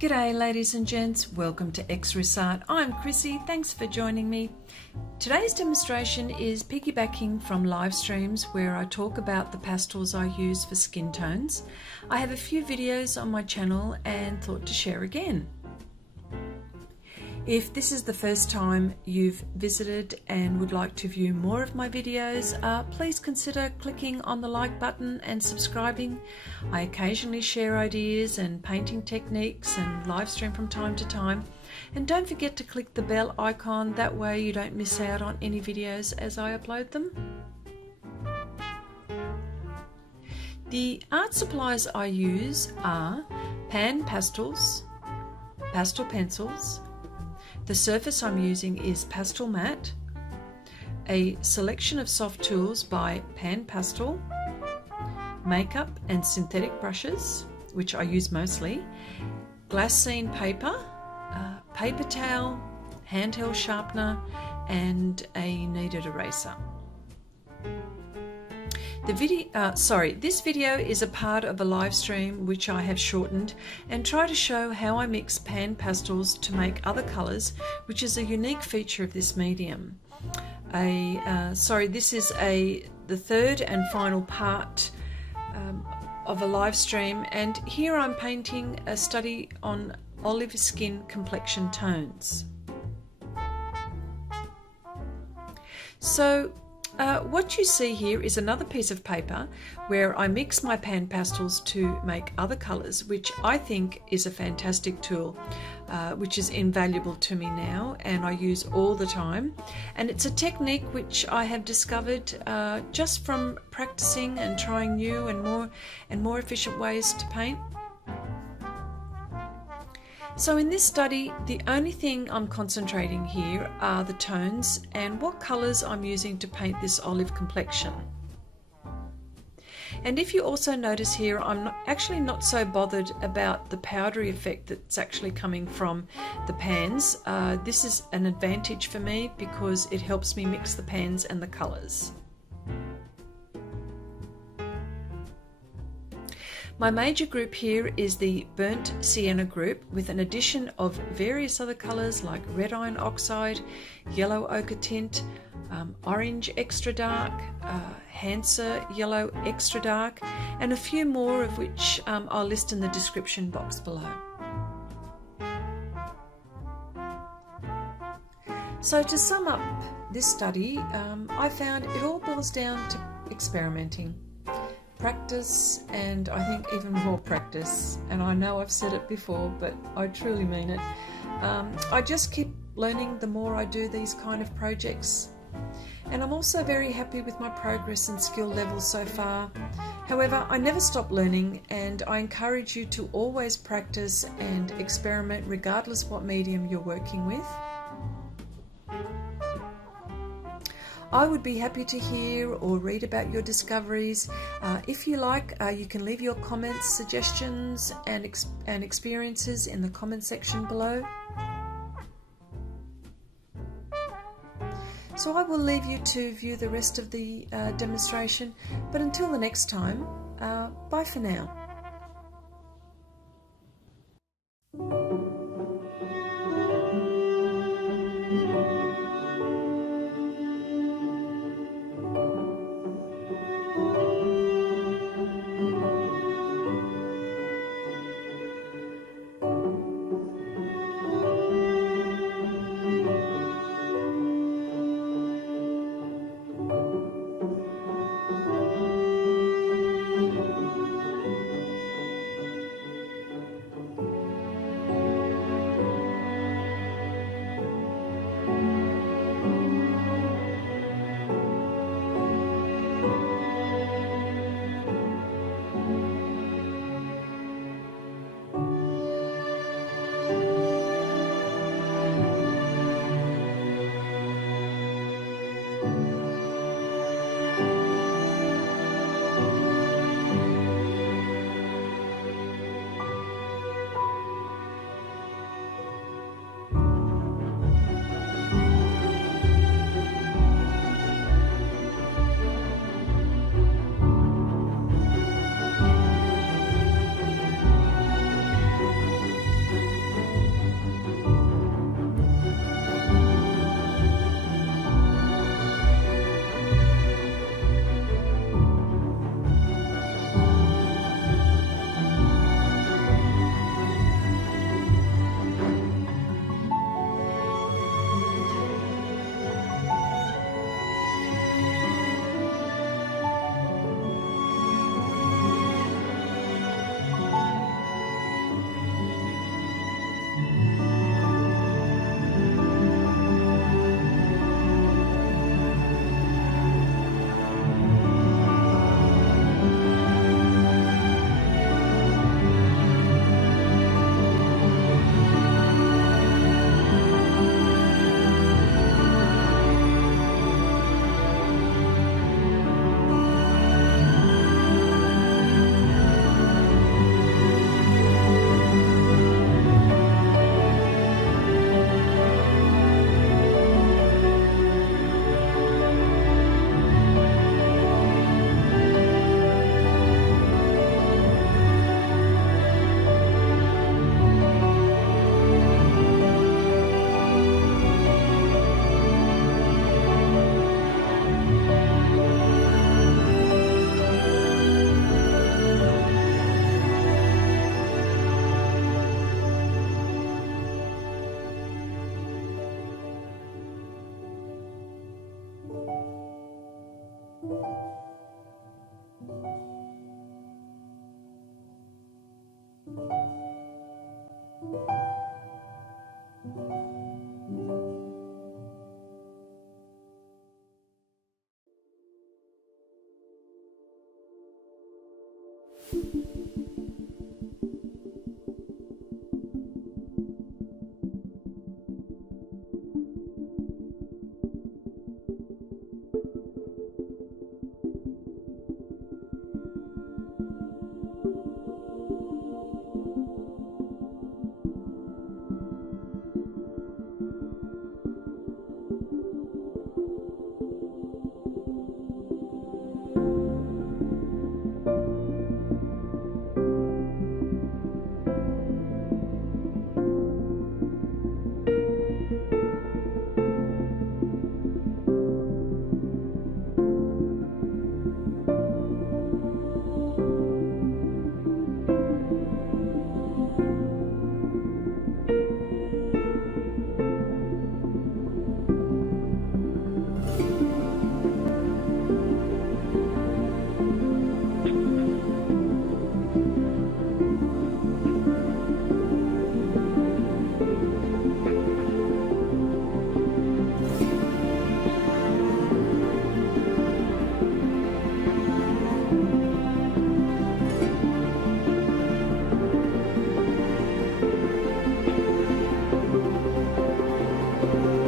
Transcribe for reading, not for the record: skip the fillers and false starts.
G'day ladies and gents, welcome to Xrissart. I'm Chrissy, thanks for joining me. Today's demonstration is piggybacking from live streams where I talk about the pastels I use for skin tones. I have a few videos on my channel and thought to share again. If this is the first time you've visited and would like to view more of my videos, please consider clicking on the like button and subscribing. I occasionally share ideas and painting techniques and live stream from time to time. And don't forget to click the bell icon, that way you don't miss out on any videos as I upload them. The art supplies I use are PanPastels, Pastel Pencils. The surface I'm using is Pastelmat, a selection of Sofft Tools by PanPastel, makeup and synthetic brushes, which I use mostly, Glassine Paper, paper towel, handheld sharpener, and a kneaded eraser. This video is a part of a live stream which I have shortened and try to show how I mix PanPastels to make other colours, which is a unique feature of this medium. This is the third and final part of a live stream, and here I'm painting a study on olive skin complexion tones. So what you see here is another piece of paper where I mix my PanPastels to make other colours, which I think is a fantastic tool, which is invaluable to me now and I use all the time. And it's a technique which I have discovered just from practicing and trying new and more efficient ways to paint. So in this study, the only thing I'm concentrating here are the tones and what colours I'm using to paint this olive complexion. And if you also notice here, I'm actually not so bothered about the powdery effect that's actually coming from the pans. This is an advantage for me because it helps me mix the pans and the colours. My major group here is the burnt sienna group with an addition of various other colours like red Iron Oxide, yellow Ochre tint, orange extra dark, Hansa yellow extra dark, and a few more of which I'll list in the description box below. So to sum up this study, I found it all boils down to experimenting. Practice, and I think even more practice, and I know I've said it before but I truly mean it. I just keep learning the more I do these kind of projects, and I'm also very happy with my progress and skill levels so far. However, I never stop learning and I encourage you to always practice and experiment regardless what medium you're working with. I would be happy to hear or read about your discoveries. If you like, you can leave your comments, suggestions and experiences in the comment section below. So I will leave you to view the rest of the demonstration, but until the next time, bye for now. bye.